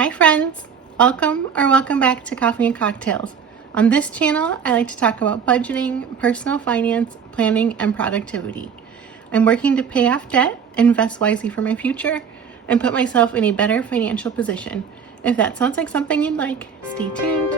Hi friends, welcome back to Coffee and Cocktails. On this channel, I like to talk about budgeting, personal finance, planning, and productivity. I'm working to pay off debt, invest wisely for my future, and put myself in a better financial position. If that sounds like something you'd like, stay tuned.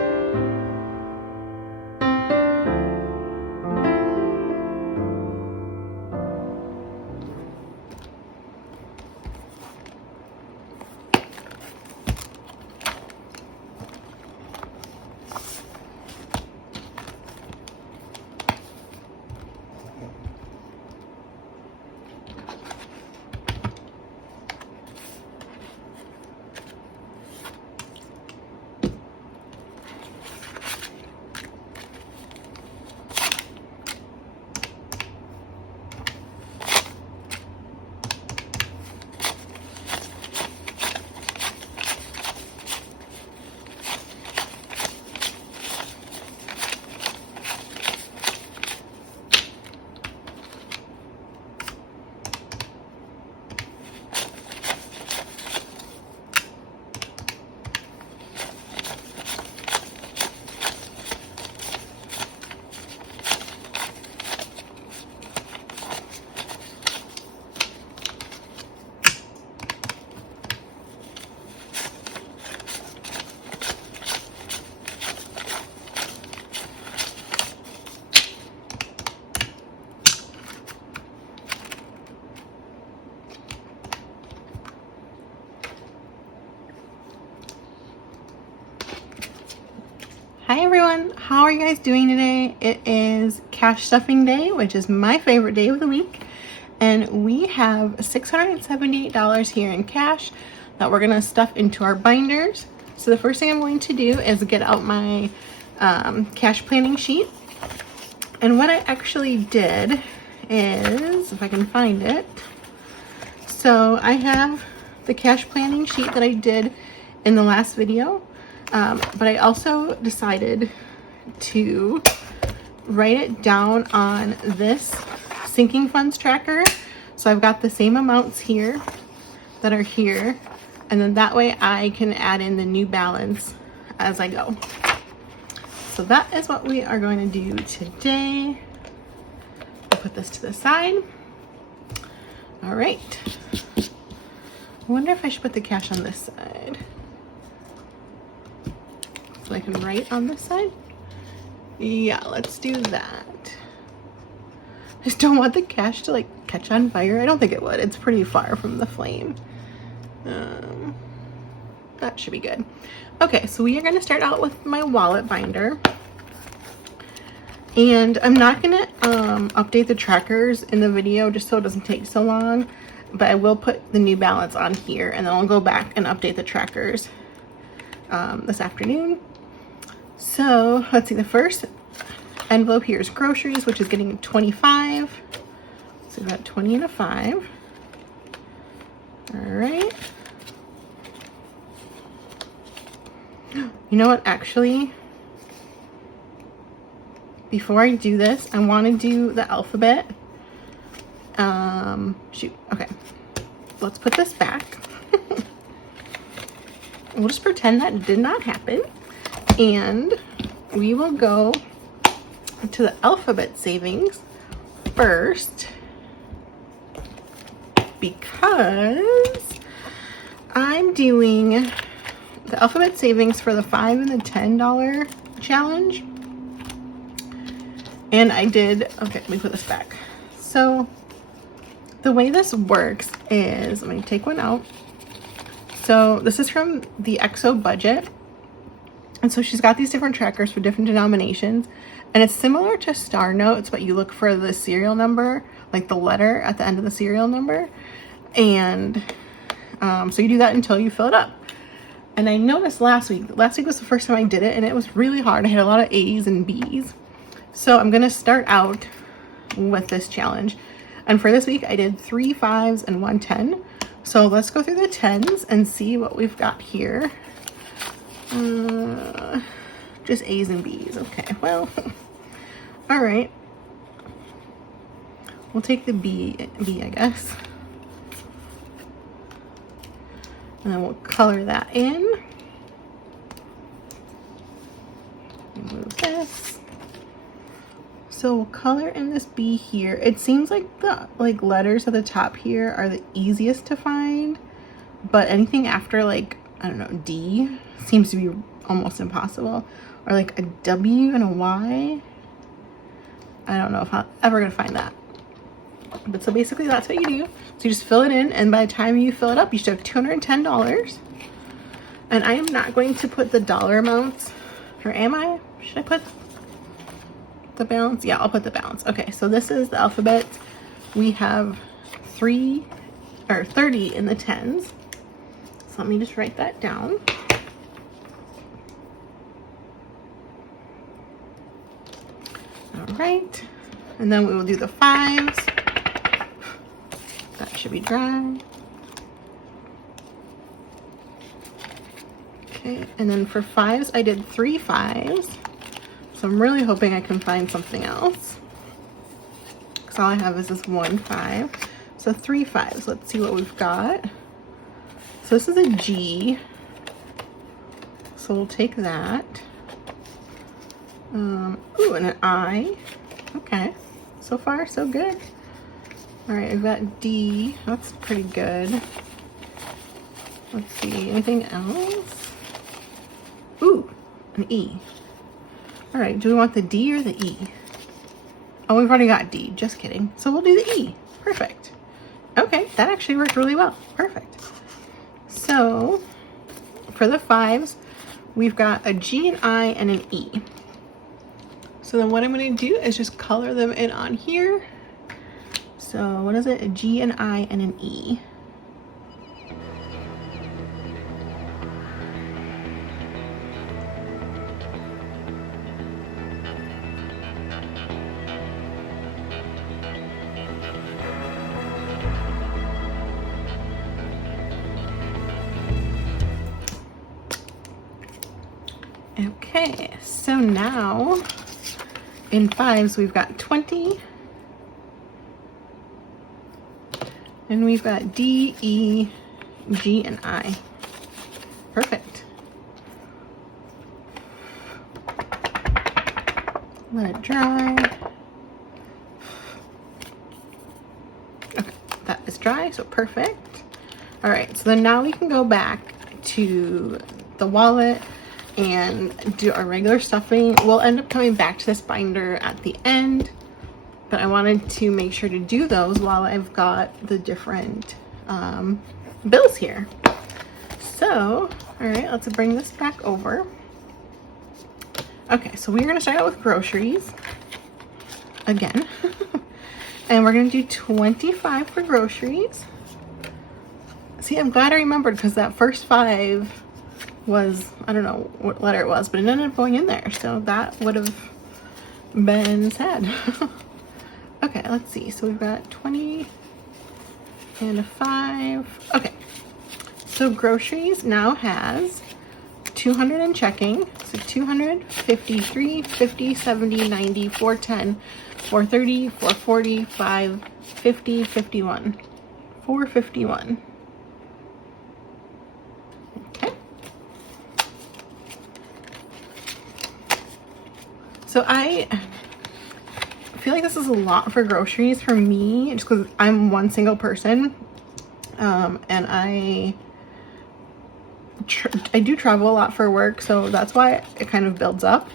Hi everyone, how are you guys doing today? It is cash stuffing day, which is my favorite day of the week. And we have $678 here in cash that we're gonna stuff into our binders. So the first thing I'm going to do is get out my cash planning sheet. And what I actually did is, if I can find it, so I have the cash planning sheet that I did in the last video. But I also decided to write it down on this sinking funds tracker. So I've got the same amounts here that are here, and then that way I can add in the new balance as I go. So that is what we are going to do today. I'll put this to the side. All right. I wonder if I should put the cash on this side. So I can write on this side? Yeah, let's do that. I just don't want the cash to like catch on fire. I don't think it would. It's pretty far from the flame. That should be good. Okay, so we are going to start out with my wallet binder. And I'm not going to update the trackers in the video just so it doesn't take so long. But I will put the new balance on here, and then I'll go back and update the trackers this afternoon. So let's see, the first envelope here is groceries, which is getting 25. So we've got 20 and a 5. All right. You know what, actually, before I do this, I want to do the alphabet. Shoot, okay. Let's put this back. We'll just pretend that did not happen. And we will go to the alphabet savings first because I'm doing the alphabet savings for the $5 and the $10 challenge. And I did, okay, let me put this back. So the way this works is, let me take one out. So this is from the EXO budget. And so she's got these different trackers for different denominations. And it's similar to Star Notes, but you look for the serial number, like the letter at the end of the serial number. And so you do that until you fill it up. And I noticed last week was the first time I did it, and it was really hard. I had a lot of A's and B's. So I'm gonna start out with this challenge. And for this week, I did 3 5s and 1 10. So let's go through the 10s and see what we've got here. Just A's and B's. Okay, well, all right. We'll take the B, I guess. And then we'll color that in. remove this. So we'll color in this B here. It seems like the letters at the top here are the easiest to find, but anything after like, I don't know, D seems to be almost impossible. Or like a W and a Y. I don't know if I'm ever gonna find that. But so basically that's what you do. So you just fill it in, and by the time you fill it up, you should have $210. And I am not going to put the dollar amounts, or am I? Should I put the balance? Yeah, I'll put the balance. Okay, so this is the alphabet. We have 30 in the tens. So let me just write that down. All right, and then we will do the fives. That should be dry. Okay, and then for fives, I did 3 fives. So I'm really hoping I can find something else, because all I have is this 1 5. So 3 fives. Let's see what we've got. So this is a G. So we'll take that. Ooh, and an I. Okay. So far, so good. All right, I've got D. That's pretty good. Let's see, anything else? Ooh, an E. All right, do we want the D or the E? Oh, we've already got D, just kidding. So we'll do the E, perfect. Okay, that actually worked really well, perfect. So for the fives, we've got a G, an I, and an E. So then what I'm gonna do is just color them in on here. So what is it? A G, an I, and an E. Okay, so now in fives we've got 20. And we've got D, E, G, and I. Perfect. Let it dry. Okay, that is dry, so perfect. All right, so then now we can go back to the wallet and do our regular stuffing. We'll end up coming back to this binder at the end, but I wanted to make sure to do those while I've got the different bills here. So, all right, let's bring this back over. Okay, so we're gonna start out with groceries again. And we're gonna do 25 for groceries. See, I'm glad I remembered, because that first 5 was, I don't know what letter it was, but it ended up going in there. So that would have been sad. Okay, let's see. So we've got 20 and a 5. Okay, so groceries now has 200 in checking. So 200, 53, 50, 70, 90, 410, 430, 440, 550, 51. 451. Okay. So I feel like this is a lot for groceries for me, just because I'm one single person, and I do travel a lot for work, so that's why it kind of builds up,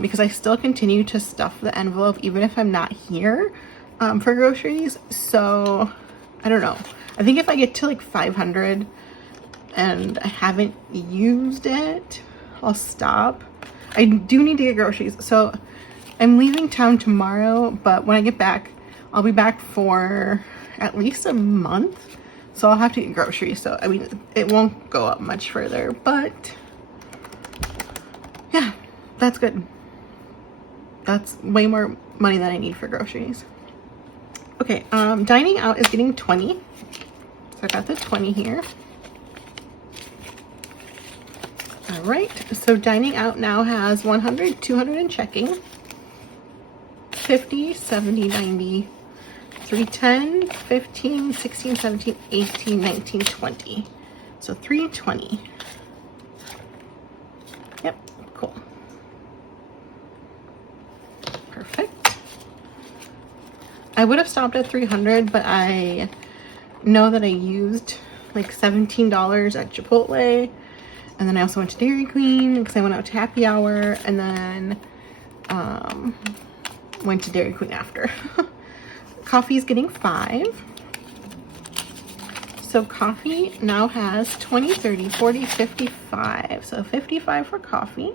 because I still continue to stuff the envelope even if I'm not here for groceries. So I don't know, I think if I get to like 500 and I haven't used it, I'll stop. I do need to get groceries, so I'm leaving town tomorrow, but when I get back, I'll be back for at least a month. So I'll have to get groceries. So, I mean, it won't go up much further, but yeah, that's good. That's way more money than I need for groceries. Okay, dining out is getting 20. So I got the 20 here. All right, so dining out now has 100, 200 in checking. 50, 70, 90, 310, 15, 16, 17, 18, 19, 20. So 320. Yep, cool. I would have stopped at 300, but I know that I used like $17 at Chipotle, and then I also went to Dairy Queen because I went out to happy hour, and then went to Dairy Queen after. Coffee is getting 5. So coffee now has 20, 30, 40, 55. So 55 for coffee.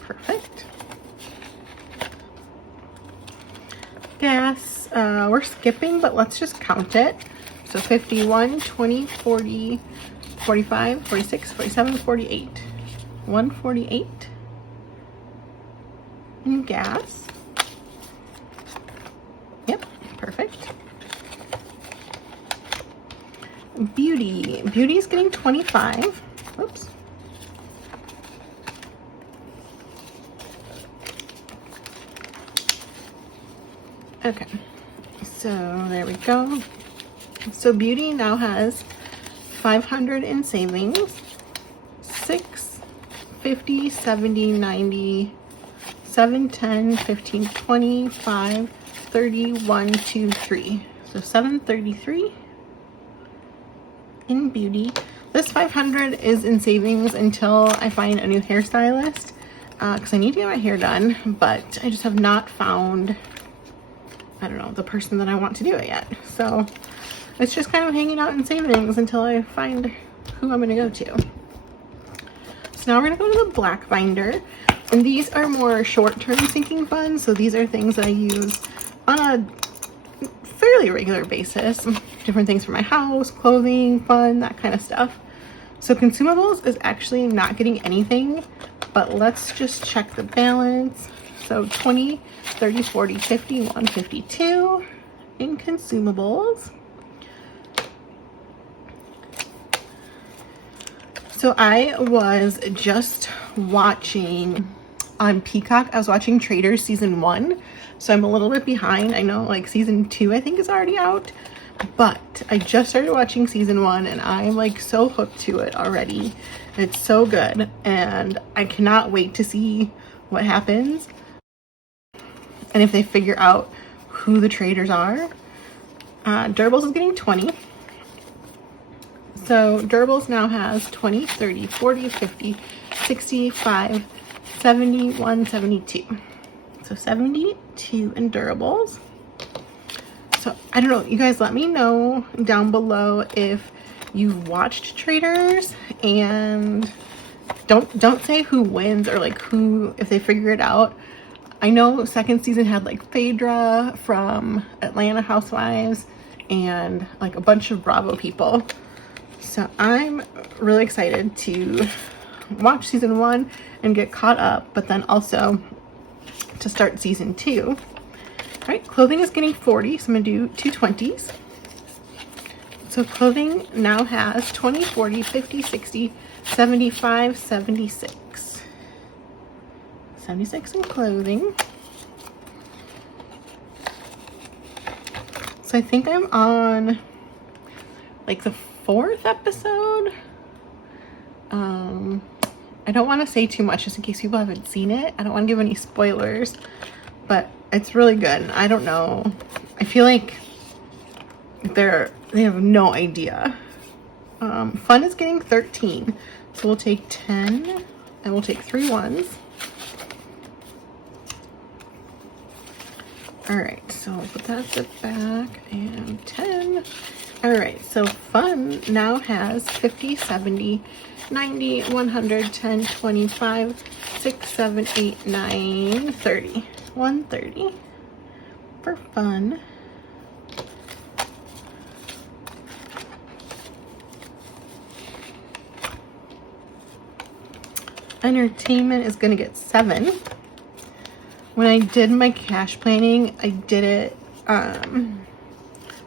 Perfect. Gas, we're skipping, but let's just count it. So 51, 20, 40, 45, 46, 47, 48. 148 in gas. Yep, perfect. Beauty is getting 25. Whoops. Okay, so there we go. So beauty now has 500 in savings, 6, 50, 70, 90, 7, 10, 15, 20, 5, 30, 1, 2, 3. So 733 in beauty. This 500 is in savings until I find a new hairstylist, because I need to get my hair done, but I just have not found, I don't know, the person that I want to do it yet. So it's just kind of hanging out in savings until I find who I'm going to go to. So now we're going to go to the black binder. And these are more short-term sinking funds. So these are things that I use on a fairly regular basis. Different things for my house, clothing, fun, that kind of stuff. So consumables is actually not getting anything, but let's just check the balance. So 20, 30, 40, 50, 152 in consumables. So I was just watching on Peacock, I was watching Traders season 1. So I'm a little bit behind. I know like season 2 I think is already out, but I just started watching season 1 and I'm like so hooked to it already. It's so good and I cannot wait to see what happens and if they figure out who the traders are. Durables is getting 20. So durables now has 20, 30, 40, 50, 65, 70, 172. So 72 in durables. So I don't know, you guys let me know down below if you've watched Traders, and don't say who wins or like who, if they figure it out. I know second season had like Phaedra from Atlanta Housewives and like a bunch of Bravo people. So I'm really excited to watch season 1 and get caught up, but then also to start season 2. All right, clothing is getting 40, so I'm gonna do 2 20s. So clothing now has 20, 40, 50, 60, 75, 76. 76 in clothing. So I think I'm on like the 4th episode. I don't want to say too much just in case people haven't seen it. I don't want to give any spoilers, but it's really good. I don't know. I feel like they have no idea. Fun is getting 13. So we'll take 10 and we'll take 3 ones. All right, so I'll put that at the back and 10. All right, so fun now has 50, 70, 90, 100, 10, 25, 6, 7, 8, 9, 30. 130 for fun. Entertainment is gonna get 7. When I did my cash planning, I did it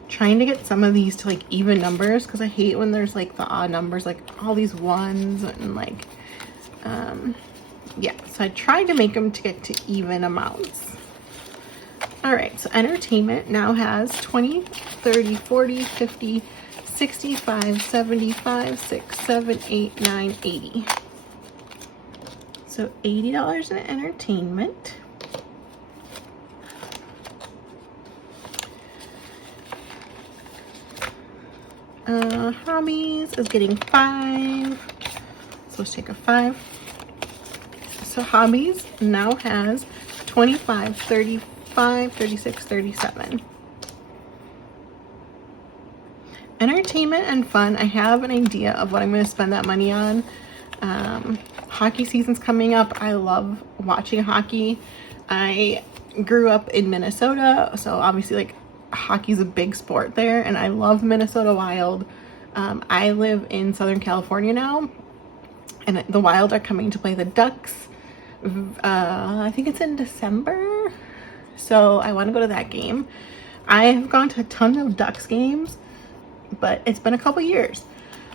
trying to get some of these to like even numbers, because I hate when there's like the odd numbers, like all these ones and like yeah, so I tried to make them to get to even amounts. All right, so entertainment now has 20, 30, 40, 50, 65, 75, 6, 7, 8, 9, 80. So $80 in entertainment. Hobbies is getting 5. So let's take a 5. So hobbies now has 25, 35, 36, 37. Entertainment and fun. I have an idea of what I'm going to spend that money on. Hockey season's coming up. I love watching hockey. I grew up in Minnesota, so obviously like hockey's a big sport there, and I love Minnesota Wild. I live in Southern California now, and the Wild are coming to play the Ducks. I think it's in December, so I want to go to that game. I have gone to a ton of Ducks games, but it's been a couple years,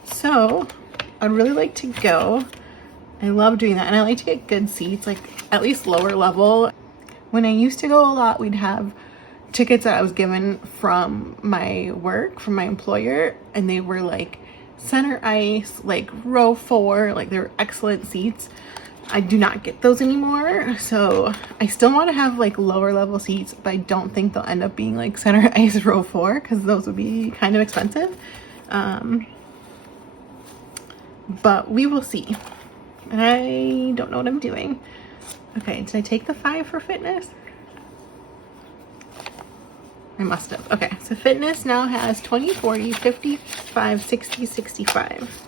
so I'd really like to go. I love doing that, and I like to get good seats, like at least lower level. When I used to go a lot, we'd have tickets that I was given from my work, from my employer, and they were like center ice, like row 4, like they were excellent seats. I do not get those anymore, so I still want to have like lower level seats, but I don't think they'll end up being like center ice row 4 because those would be kind of expensive. But we will see. And I don't know what I'm doing. Okay, did I take the 5 for fitness? I must have. Okay, so fitness now has 20, 40, 55, 60, 65.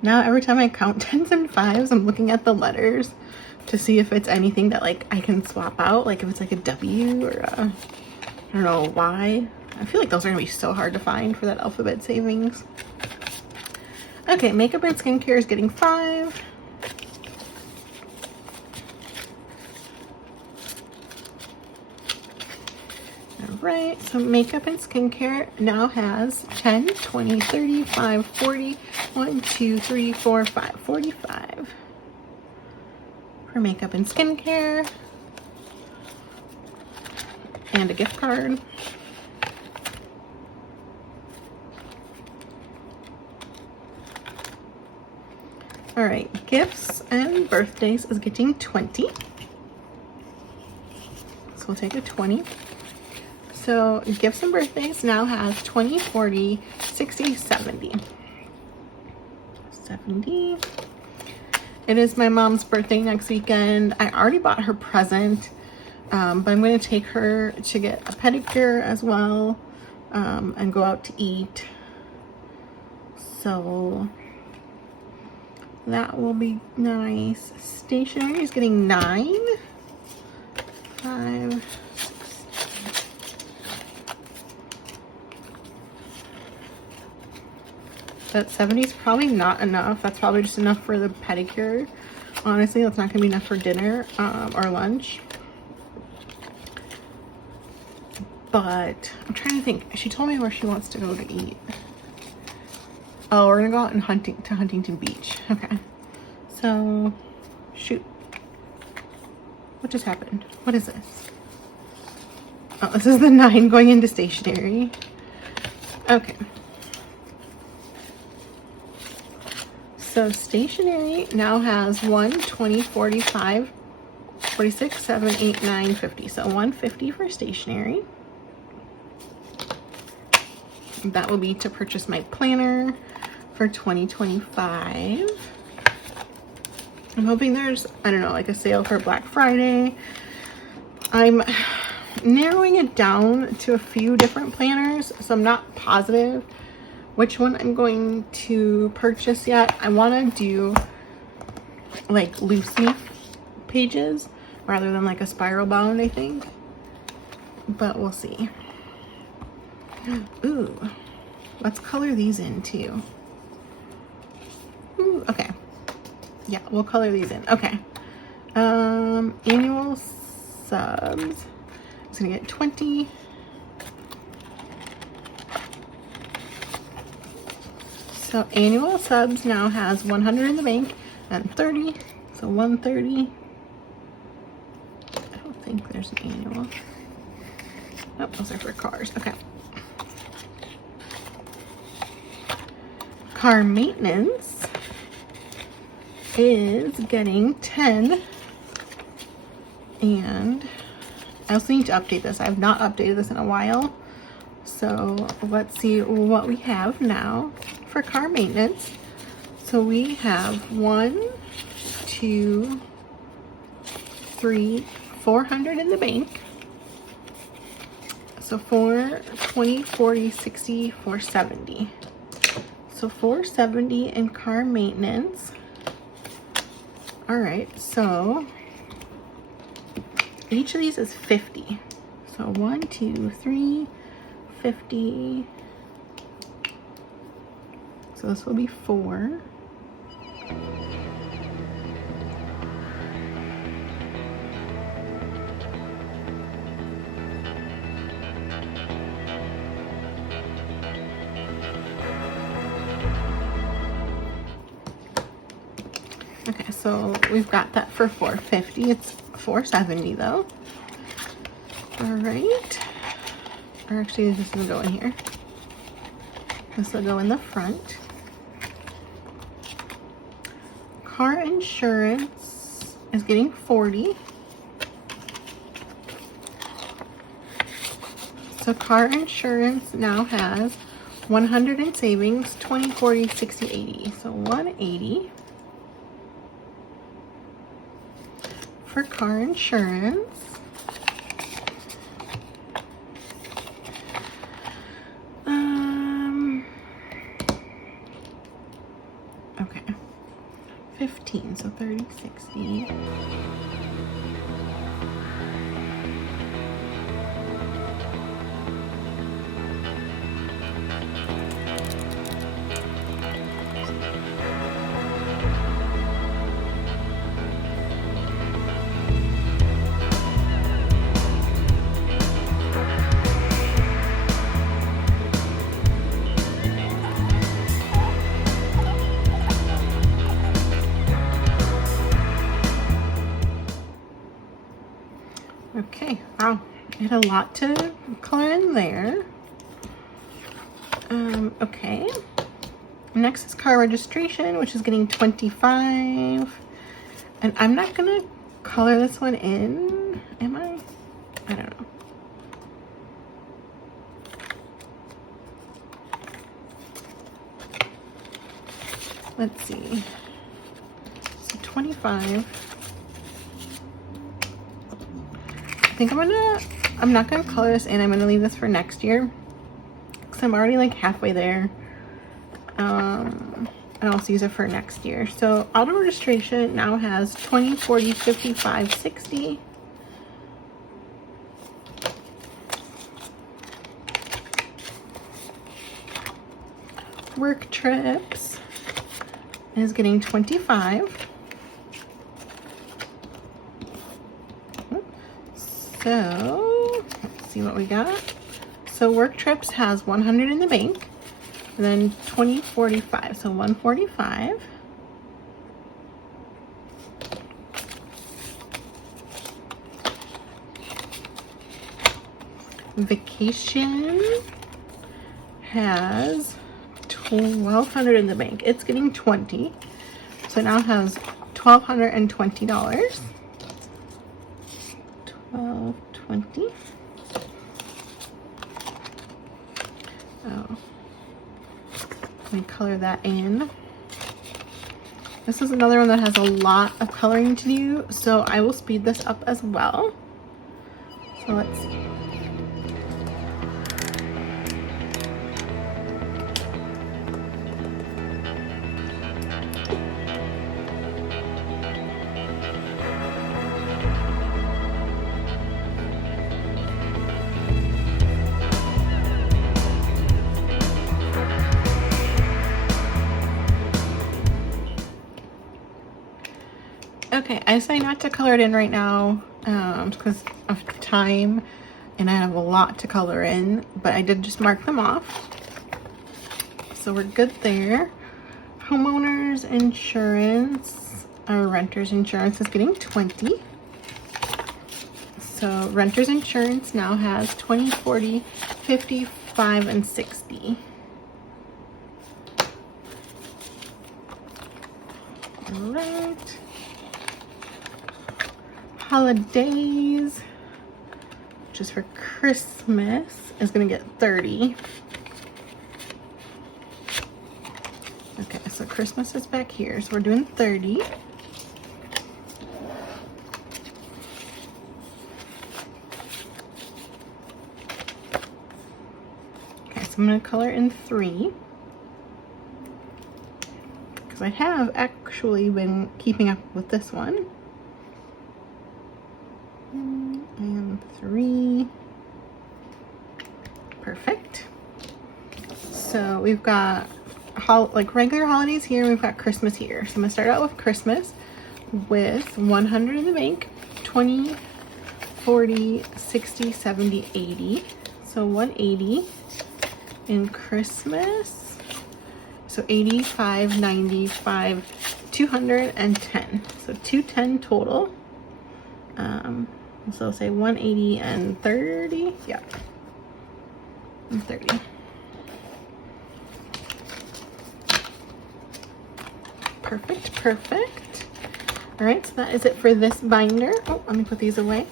Now every time I count 10s and 5s, I'm looking at the letters to see if it's anything that like I can swap out, like if it's like a W or a, I don't know, Y. I feel like those are gonna be so hard to find for that alphabet savings. Okay, makeup and skincare is getting 5. All right, so makeup and skincare now has 10, 20, 35, 40, 1, 2, 3, 4, 5, 45 for makeup and skincare, and a gift card. All right, gifts and birthdays is getting 20. So we'll take a 20. So gifts and birthdays now has 20, 40, 60, 70. 70. It is my mom's birthday next weekend. I already bought her present, but I'm going to take her to get a pedicure as well, and go out to eat. So that will be nice. Stationery is getting 9. 5, 6, 7. That 70 is probably not enough. That's probably just enough for the pedicure. Honestly, that's not gonna be enough for dinner or lunch. But I'm trying to think. She told me where she wants to go to eat. Oh, we're gonna go out and Huntington Beach. Okay. So, shoot. What just happened? What is this? Oh, this is the 9 going into stationery. Okay. So stationery now has 1, 20, 45, 46, 7, 8, 9, 50. So 150 for stationery. That will be to purchase my planner for 2025. I'm hoping there's, I don't know, like a sale for Black Friday. I'm narrowing it down to a few different planners, so I'm not positive which one I'm going to purchase yet. I want to do like loose leaf pages rather than like a spiral bound, I think, but we'll see. Ooh, let's color these in too. Ooh, okay. Yeah, we'll color these in. Okay. Annual subs. It's gonna get 20. So annual subs now has 100 in the bank and 30. So 130. I don't think there's an annual. Nope, those are for cars. Okay. Car maintenance is getting 10. And I also need to update this. I have not updated this in a while. So let's see what we have now for car maintenance. So we have 1, 2, 3, 400 in the bank. So 4, 20, 40, 60, 470. So 470 in car maintenance. All right, so each of these is 50. So 1, 2, 3, 50. So this will be 4. Okay, so we've got that for 450. It's 470 though. All right. Or actually, this will go in here. This will go in the front. Car insurance is getting 40. So car insurance now has 100 in savings, 20, 40, 60, 80. So 180 for car insurance. Okay, 15, so 30, 60. Okay, wow, I had a lot to color in there. Okay, next is car registration, which is getting 25. And I'm not gonna color this one in, am I? I don't know. Let's see, so 25. I think I'm not gonna color this in. I'm gonna leave this for next year because I'm already like halfway there. And I'll also use it for next year. So auto registration now has 20, 40, 55, 60. Work trips is getting 25. So let's see what we got. So work trips has 100 in the bank, and then 20, 45. So 145. Vacation has 1,200 in the bank. It's getting 20. So it now has $1,220. 1220. Oh, let me color that in. This is another one that has a lot of coloring to do, so I will speed this up as well. So let's see. Okay, I say not to color it in right now because of time and I have a lot to color in, but I did just mark them off. So we're good there. Homeowners insurance, or renter's insurance is getting 20. So renter's insurance now has 20, 40, 55, and 60. right. Holidays, which is for Christmas, is gonna get 30. Okay, so Christmas is back here, so we're doing 30. Okay, so I'm gonna color in 3. Because I have actually been keeping up with this one. And 3. Perfect. So we've got like regular holidays here, we've got Christmas here. So I'm gonna start out with Christmas with 100 in the bank, 20, 40, 60, 70, 80. So 180 in Christmas. So 85, 95, 210. So 210 total. So say 180 and 30. Yeah. And 30. Perfect, perfect. All right, so that is it for this binder. Oh, let me put these away.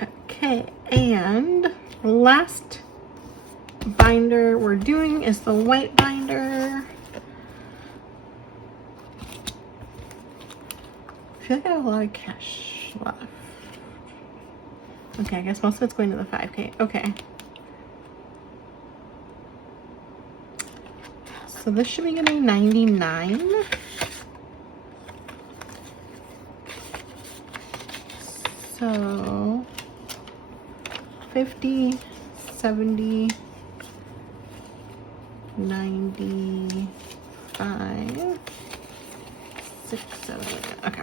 Okay, and last binder we're doing is the white binder. I feel like I have a lot of cash left. Okay, I guess most of it's going to the 5K. Okay. So this should be getting 99. So 50, 70, 95, 6, 7, okay.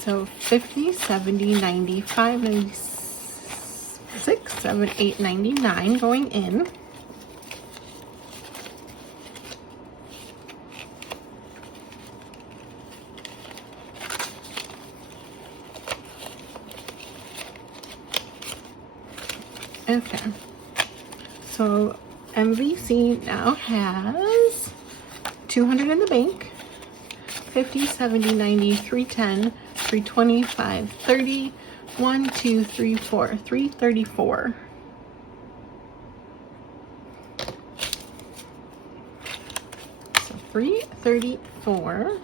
So 50, 70, 95, 96, 7, 8, 99 going in. Okay. So MVC now has 200 in the bank, 50, 70, 90, 310, 325, 30, 1, 2, 3, 4, 334. So 334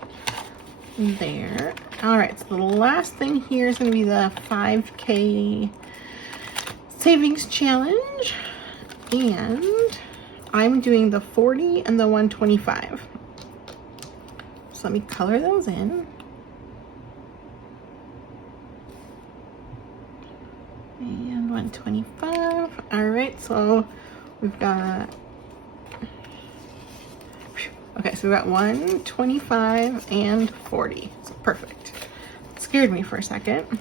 there. All right, so the last thing here is going to be the 5K savings challenge, and I'm doing the 40 and the 125. So let me color those in. And 125. All right, so we've got, okay, so we've got 125 and 40. So perfect. It scared me for a second.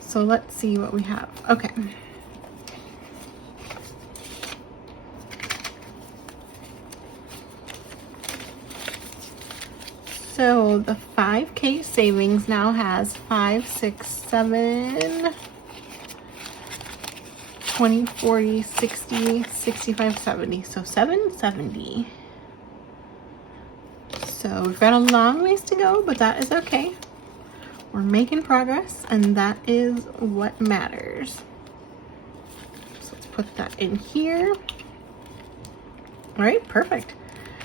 So let's see what we have. Okay. So the 5K savings now has 5, 6, 7, 20, 40, 60, 65, 70. So 770. So we've got a long ways to go, but that is okay. We're making progress, and that is what matters. So let's put that in here. All right, perfect.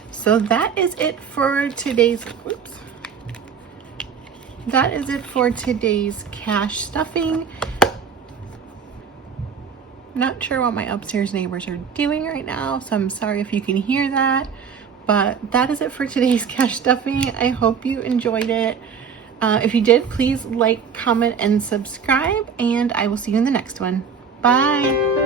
So that is it for today's, whoops. That is it for today's cash stuffing. Not sure what my upstairs neighbors are doing right now, so I'm sorry if you can hear that. But that is it for today's cash stuffing. I hope you enjoyed it. If you did, please like, comment, and subscribe, and I will see you in the next one. Bye.